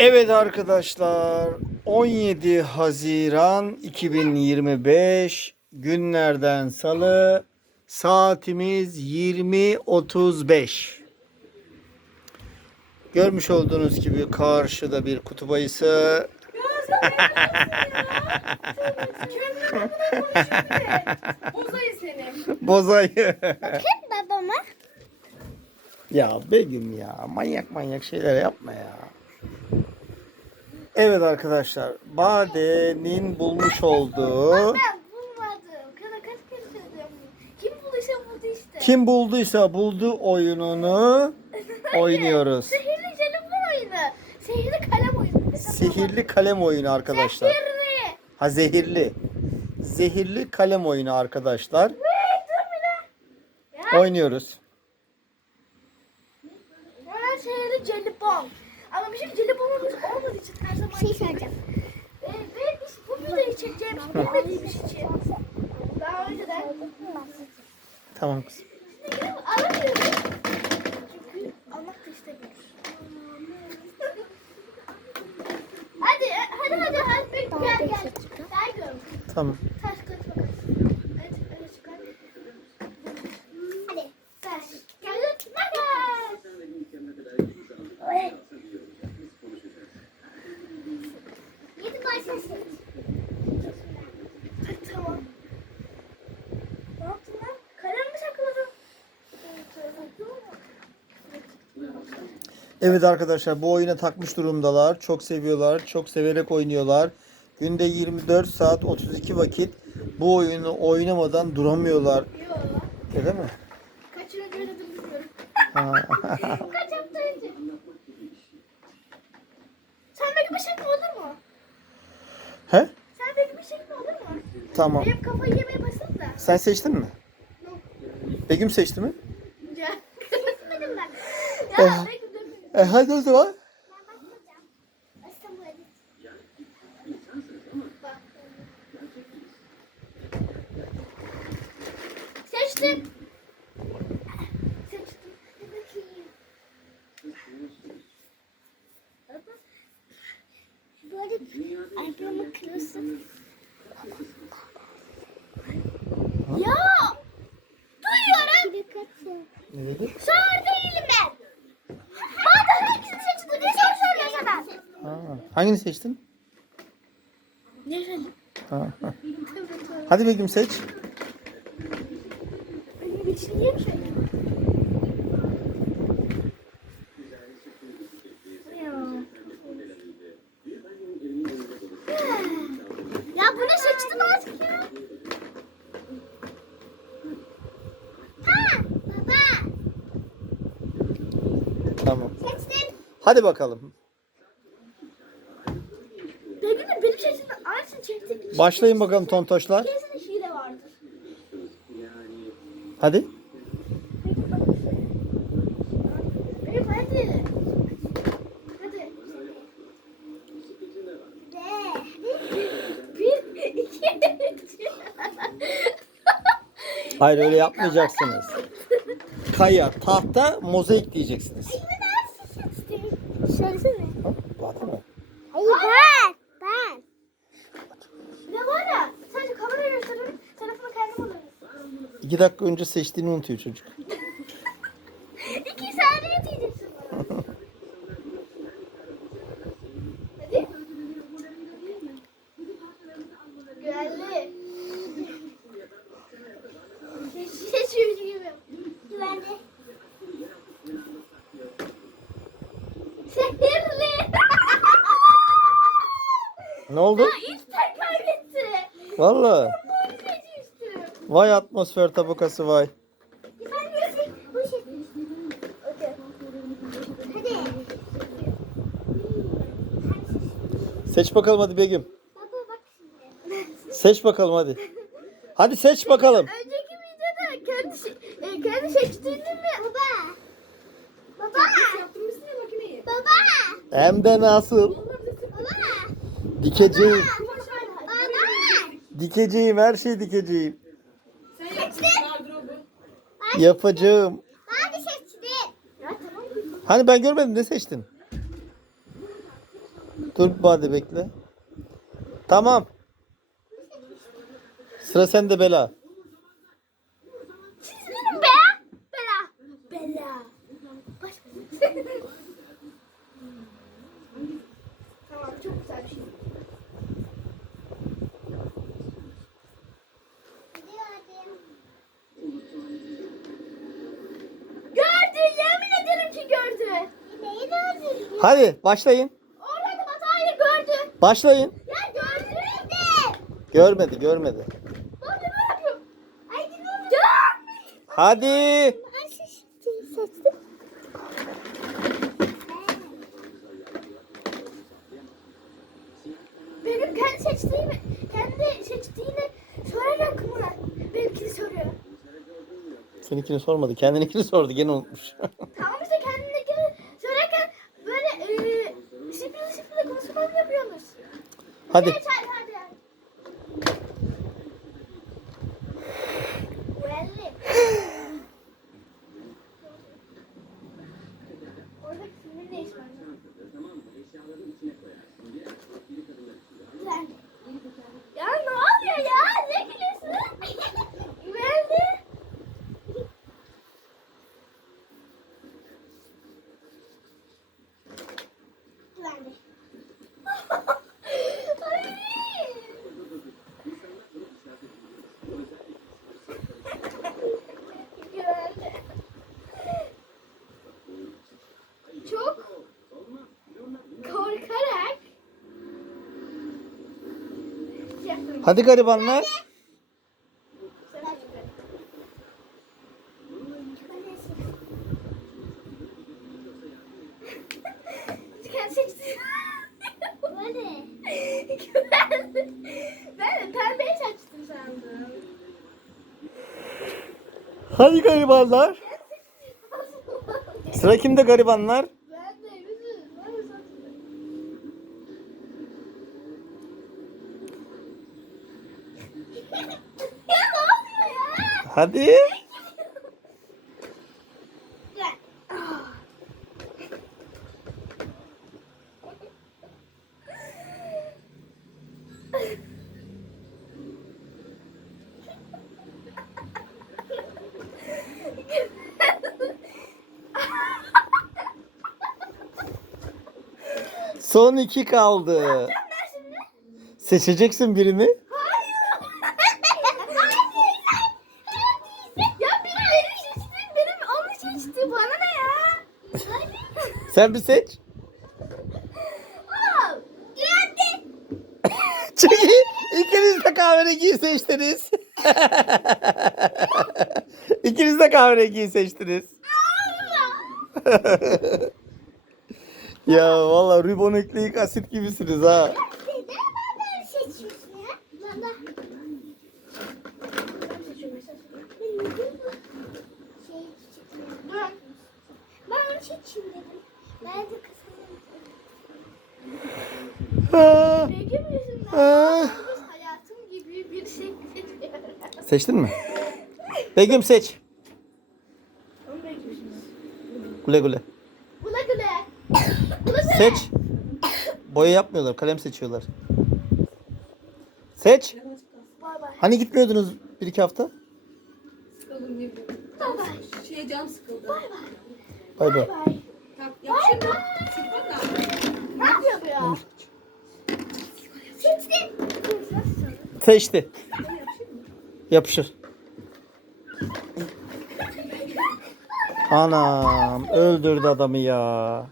Evet arkadaşlar 17 Haziran 2025 günlerden salı saatimiz 20.35 Görmüş olduğunuz gibi karşıda bir kutup ayısı Bozayı seni. bozayı. babama. ya Begüm ya manyak manyak şeyler yapma ya. Evet arkadaşlar Bade'nin bulmuş olduğu. Kim bulduysa buldu işte. Kim bulduysa buldu oyununu oynuyoruz. Sihirli jelibon oyunu. Sihirli kalem oyunu. Sihirli kalem oyunu arkadaşlar. Sihirli. Ha zehirli. Zehirli kalem oyunu arkadaşlar. Dur bir de. Oynuyoruz. Bana sihirli jelibon. Ama bizim jelibonumuz olmadığı için her zaman... Şey söyleyeceğim. Ee, ve biz bu videoyu çekeceğimiz bilmediğimiz için. Daha önceden... Tamam kızım. Şimdi alamıyoruz. Çünkü almak da istemiyoruz. hadi, hadi, hadi, hadi. Gel, gel. Tamam. Taş kılıç makas. Hadi, öyle çıkar. Hadi, taş kılıç makas. Evet. Yedi başlasın. Tamam. Ne yaptın lan? Kalem mi sakladın? Evet arkadaşlar bu oyuna takmış durumdalar. Çok seviyorlar. Çok severek oynuyorlar. Günde 24 saat 32 vakit bu oyunu oynamadan duramıyorlar. Öyle mi? Kaçını bilmiyorum. Ha. Kaç hafta önce? Sen benim bir şey mi olur mu? He? Sen benim bir şey mi olur mu? Tamam. Benim kafayı yemeye başladı da. Sen seçtin mi? Yok. Begüm seçti mi? Ya. Kızmadım ben. Ya Eh. E hadi o zaman. Seçtim. Seçtim. Böyle ayağımı kırılsın. Ya! Duyuyorum. Ne dedi? Sağır değilim ben. Bana hangisini seçtin? Ne soru soruyorsun ben? Ha. Hangini seçtin? Ne efendim? Ha. Hadi Begüm seç. Ya bu ne seçtim artık ya? Ha, baba. Tamam. Seçtim. Hadi bakalım. Başlayın bakalım tontoşlar. Kesin hile vardır. Hadi. Benim hadi. Hadi. Bir, iki, üç. Hayır öyle yapmayacaksınız. Kaya, tahta, mozaik diyeceksiniz. Söylesene. Hop, Zaten mi? Hayır ben. Ben. Ne var ya? Sadece kamerayı gösterelim. Telefonu kendim alırım. İki dakika önce seçtiğini unutuyor çocuk. İki saniye diyeceksin bana. Hadi. Geldi. Seçiyorum gibi. Ben de. Sihirli. Ne oldu? Ya İlter kaybetti. Valla. Bunu seçmiştim. Vay atmosfer tabakası şey, şey. Hadi. Seç bakalım hadi Begüm. Baba bak şimdi. Seç bakalım hadi. Hadi seç bakalım. Önceki videoda kendi se- e, kendi seçtiğini mi? Baba. Baba. Yaptırmışsın ya makineyi. Baba. Hem de nasıl? Baba. Dikeceğim. Baba. Dikeceğim her şeyi dikeceğim. Yapacağım. Ben de seçtim. Ya tamam. Hani ben görmedim ne seçtin? Dur hadi bekle. Tamam. Sıra sende Bela. Çizgilim be. Bela. Bela. Başka. tamam çok güzel bir şey. Gördü yemin ederim ki gördü. Neyi gördü? Hadi başlayın. Oradaki hatayı gördü. Başlayın. Ya gördü. Görmedi görmedi. Bak ne yapıyor? Ay. Hadi. Ben seçtim. Benim kendi seçtiğimi, kendi seçtiğini soracak mı? Benimkini soruyor. Seninkini sormadı. Kendininkini sordu. Gene unutmuş. Tamam işte kendininkini sorarken böyle e, şifreli şifreli konuşma mı yapıyorsunuz? Hadi. Geç hadi hadi. Belli. Oradaki filmin ne işi var? Güzel. Ya ne oluyor ya? Ne gülüyorsun? Güvenli. Güvenli. Ay. Güvenli. Çok korkarak yaptım. Hadi garibanlar. Ben pembeyi seçtim sandım. Hadi garibanlar. Sıra kimde garibanlar? Ben de yüzüm. Ben de saçım. ya ne oluyor ya? Hadi. Son iki kaldı. Seçeceksin birini. Sen bir seç. Geldi. Çünkü ikiniz de kahverengiyi seçtiniz. ikiniz de kahverengiyi seçtiniz. ya valla ribonükleik asit gibisiniz ha. Ben seçiyorsun ya. Ben de. Ben seçiyorum. Şey, Dur. Ben onu seçeyim dedim. Ben de kızım. Ha, Begüm yüzünden ha. hayatım gibi bir şey seçiyorum. Seçtin mi? Begüm seç. Güle güle. Güle güle. Güle güle. Seç. Boya yapmıyorlar. Kalem seçiyorlar. Seç. Bay bay. Hani gitmiyordunuz bir iki hafta? Sıkıldım bileyim. Bay bay. Şey canım sıkıldı. Bay bay. Bay bay. Yapışır mı? Ne yapıyor bu ya? Seçtim. Seçti. Yapışır. Anam öldürdü adamı ya.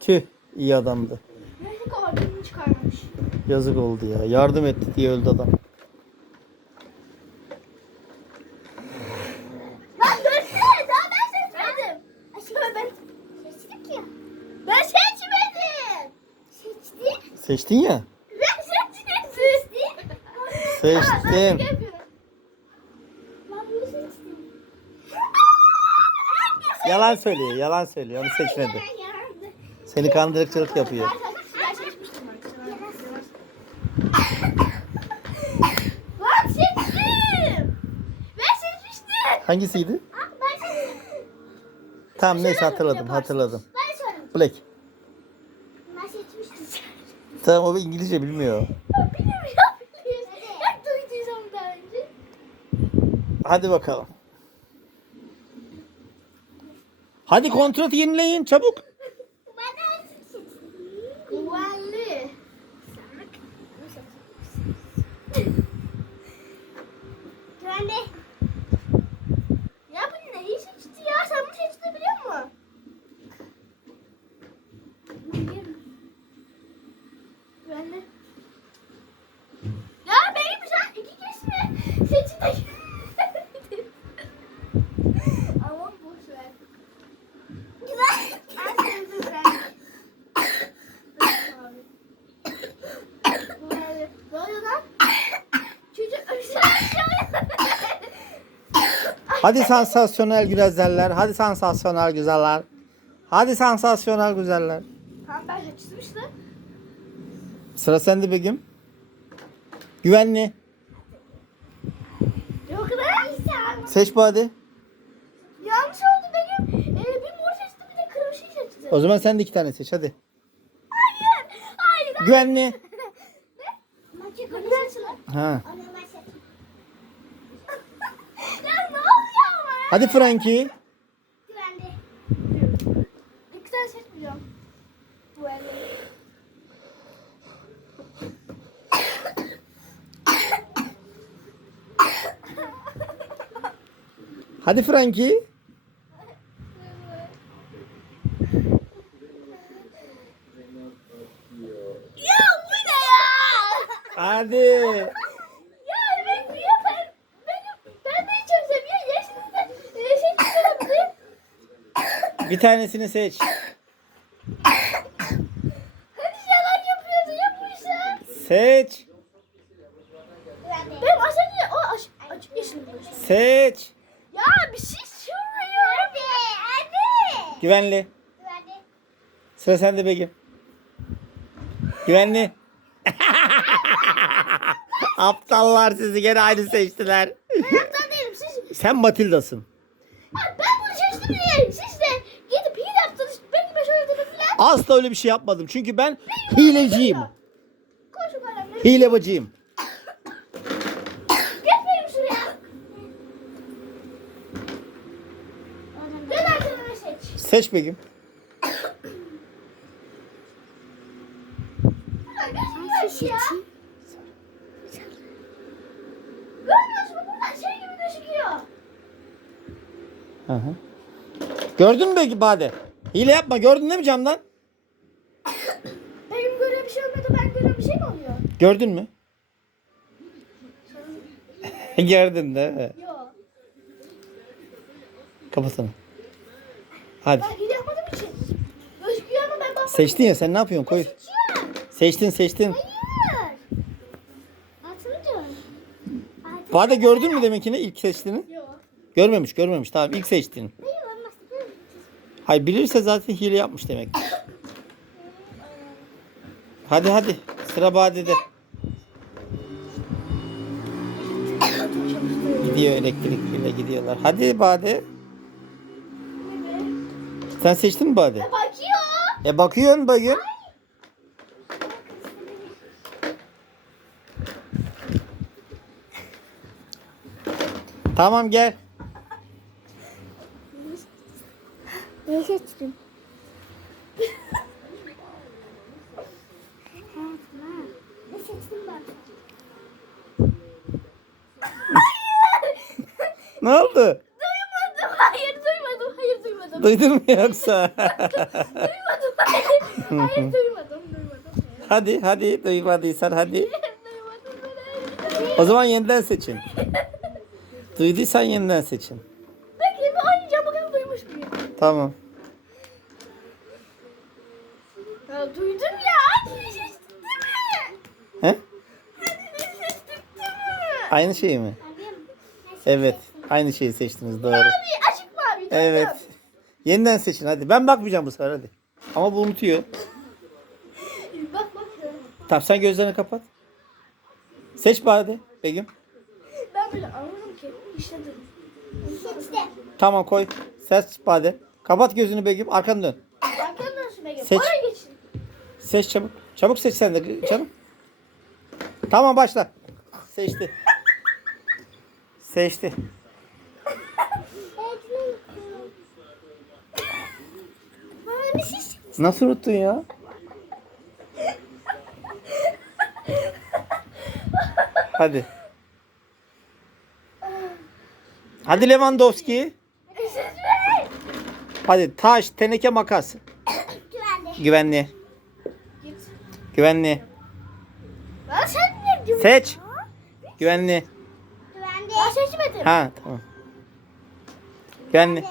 Tüh iyi adamdı. Ki. Yazık oldu ya. Yardım etti diye öldü adam. Lan dönsene daha ben seçmedim. Aşkım ben seçtik ya. Ben seçmedim. Seçtim. Seçtin ya. Ben seçtim. Seçtim. Seçtim. Lan bunu seçtim. Yalan söylüyor. Yalan söylüyor. Onu seçmedi. Seni kandırıkçılık yapıyor. Ben seçmiştim Lan seçtim. Ben seçmiştim. Hangisiydi? Ah, Ben seçtim. Tamam neyse hatırladım hatırladım. Ben. Black. Ben seçmiştim. Tamam o İngilizce bilmiyor. Ya bilmiyorum ya. Ya duyduysam daha önce. Hadi bakalım. Hadi kontratı yenileyin çabuk. Güvenli. Güvenli. Ya bu neyi seçti ya? Sen bunu seçti biliyor musun? Güvenli. Ya benim sen iki kez mi seçti? Aman boş ver. Güven. Ben sevdim ben. Ne oluyor lan? Çocuk Hadi sansasyonel güzeller. Hadi sansasyonel güzeller. Hadi sansasyonel güzeller. Tamam ben kaçırmıştım. Sıra sende Begüm. Güvenli. Yok lan. Seç Bade. Yanlış oldu benim. Ee, bir mor seçti bir de kırmızı seçti. O zaman sen de iki tane seç hadi. Hayır. Hayır. Güvenli. Ne? Konuşuyorsun. Ha. Ya ne oluyor ama ya? Hadi Frankie. Güvende. Hadi Frankie. Ya bu ne ya? Hadi. Ya ben niye ben benim ben de çok seviyorum. Yaşınızda e, şey çıkarabilirim. Bir tanesini seç. Hadi şeyler yapıyordu ya bu işe. Seç. Ben az önce o aç, açık yeşil. Seç. Ya bir şey sürüyor. Anne, anne. Güvenli. Güvenli. Sıra sende Begüm. Güvenli. Aptallar sizi gene aynı seçtiler. Ben aptal değilim. Siz, Sen Matilda'sın. ya ben bunu seçtim diye. Siz de gidip hile yaptınız. Belki ben şöyle dedim filan. Asla öyle bir şey yapmadım. Çünkü ben hileciyim. Hilebacıyım. Seç. Seç Begüm. Gözüküyor ya. Şey. Hı hı. Gördün mü Bade? Hile yapma. Gördün değil mi camdan? Benim göre bir şey olmadı. Ben göre bir şey mi oluyor? Gördün mü? Gördün mi? Yok. Kapat onu. Hadi. Ben hile yapmadığım için. Gözüküyor ama ben bakmadım. Seçtin ya sen ne yapıyorsun? Koy. Seçiyorum. Seçtin seçtin. Hayır. Hatırlıyorum. Bade gördün mü deminkini ilk seçtiğini? Yok. Görmemiş görmemiş. Tamam ilk seçtiğini. Hayır nasıl Hayır bilirse zaten hile yapmış demek. Hadi hadi. Sıra Bade'de. Gidiyor elektrikliyle gidiyorlar. Hadi Bade. Sen seçtin mi Bade? Bakıyor. E bakıyorsun bakın. Tamam gel. Ne seçtim? ne seçtim ben? Ne oldu? Duymadım. Hayır duymadım. Hayır duymadım. Duydun mu yoksa? duymadım. Hayır. Hayır duymadım. Duymadım. hadi hadi duymadıysan hadi. O zaman yeniden seçin. Duyduysan yeniden seçin. Bekle bir oynayacağım bakalım duymuş muyum? Tamam. Ya duydum ya. Hadi seçtik değil mi? He? Aynı şey mi? Evet. Aynı şeyi seçtiniz doğru. Mavi açık mavi. duydum. Evet. Yeniden seçin hadi. Ben bakmayacağım bu sefer hadi. Ama bu unutuyor. Bak bak. Tamam sen gözlerini kapat. Seç bari Begüm. Ben böyle anladım ki. İşledim. Seçtim. Tamam koy. Seç bari. Kapat gözünü Begüm. Arkanı dön. Dönsün Begüm. Seç. Oraya geçin. Seç çabuk. Çabuk seç sen de canım. Tamam başla. Seçti. Seçti. Nasıl unuttun ya? Hadi. Hadi Lewandowski. Hadi taş, teneke, makas. Güvenli. Güvenli. Git. Güvenli. Bana sen ne diyorsun? Seç. Güvenli. Güvenli. Ben seçmedim. Ha tamam. Güvenli.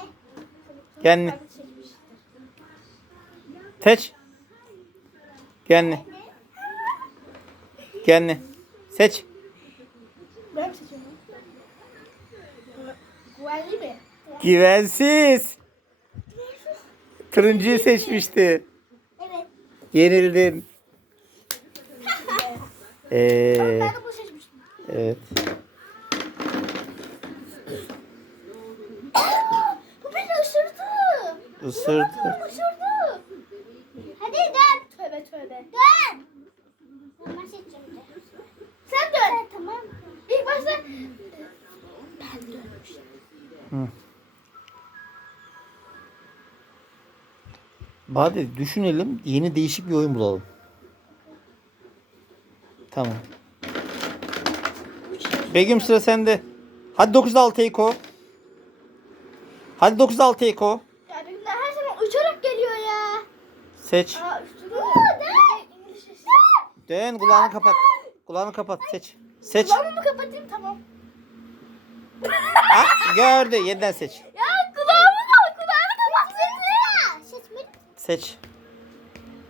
Güvenli. Seç. Güvenli. Güvenli. Seç. Ben mi seçiyorum? Güvenli mi? Güvensiz. Turuncuyu seçmişti. Evet. Yenildin. Ee, Ben de bunu seçmiştim. evet. Bu beni ısırdı. Isırdı. Isırdı. Hadi dön. Tövbe tövbe. Dön. Ben seçeceğim de. Sen dön. tamam. İlk başta ben dönmüşüm. Hı. Hadi düşünelim. Yeni değişik bir oyun bulalım. Tamam. Begüm sıra sende. Hadi 9'da 6 Eko. Hadi 9'da 6 Eko. Ya her zaman uçarak geliyor ya. Seç. Aa. Dön kulağını kapat. Kulağını kapat. Seç. Seç. Kulağımı kapatayım tamam. Ha, gördü. Yeniden seç. Ya kulağımı kapat. Kulağını kapat dedi. Seçmedim. Seç.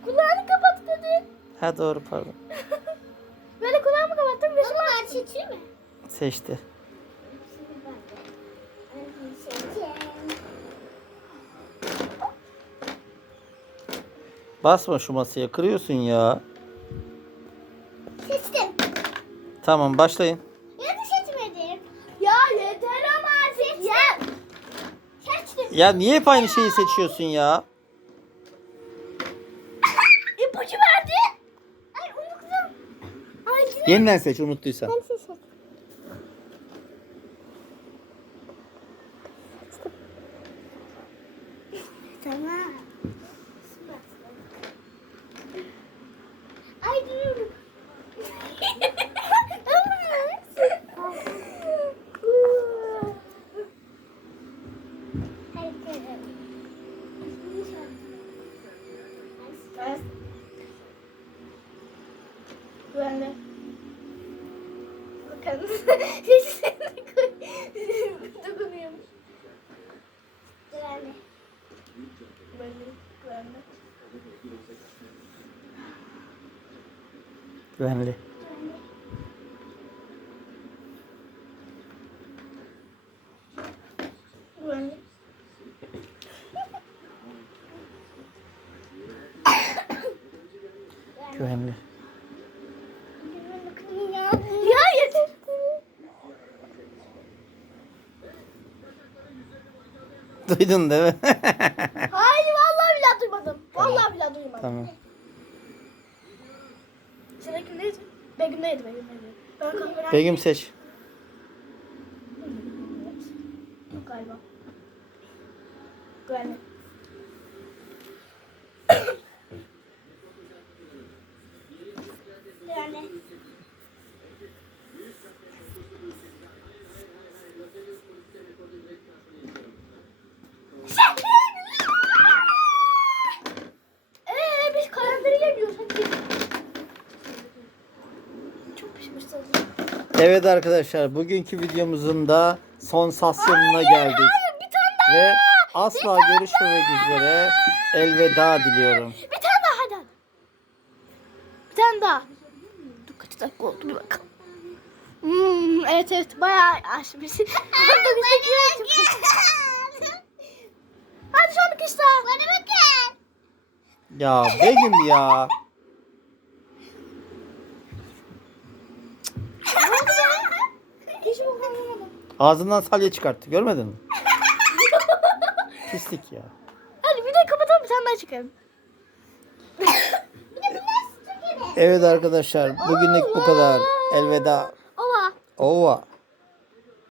Kulağını kapat dedi. Ha doğru pardon. Böyle kulağımı kapattım. Gözümü Ama ben seçeyim mi? Seçti. Basma şu masaya. Kırıyorsun ya. Seçtim. Tamam başlayın. Ya niye hep aynı şeyi seçiyorsun ya? İpucu verdi. Ay unuttum. Ay Yeniden seç unuttuysan. Ben seçtim. Tamam. Ay dur. Güvenli. Bakın. Sesini koy. Dokunuyormuş. Güvenli. Güvenli. Güvenli. Güvenli. Güvenli. Güvenli. Duydun değil mi? Hayır vallahi bile duymadım. Vallahi bile duymadım. Tamam. Sıradaki neydi? Begüm'deydi Begüm'deydi. Ben kahverengi. Begüm seç. Yok galiba. Güvenli. Güvenli. Eee biz kalenderi yemiyoruz hadi. Çok pişmiş tadı. Evet arkadaşlar bugünkü videomuzun da son sasyonuna geldik. Hayır bir tane daha. Ve asla görüşmemek üzere elveda diliyorum. Bir tane daha hadi. hadi. Bir tane daha. Dur kaç dakika oldu bir bakalım. Hmm, evet evet bayağı aşmış. Hadi son bir kez daha. Bana bakın. Ya Begüm ya. Ne oldu ya? Hiç mi anlamadım. Ağzından salya çıkarttı. Görmedin mi? Pislik ya. Hadi bir de kapatalım bir tane daha süt Evet arkadaşlar bugünlük bu kadar. Elveda. Ova. Ova.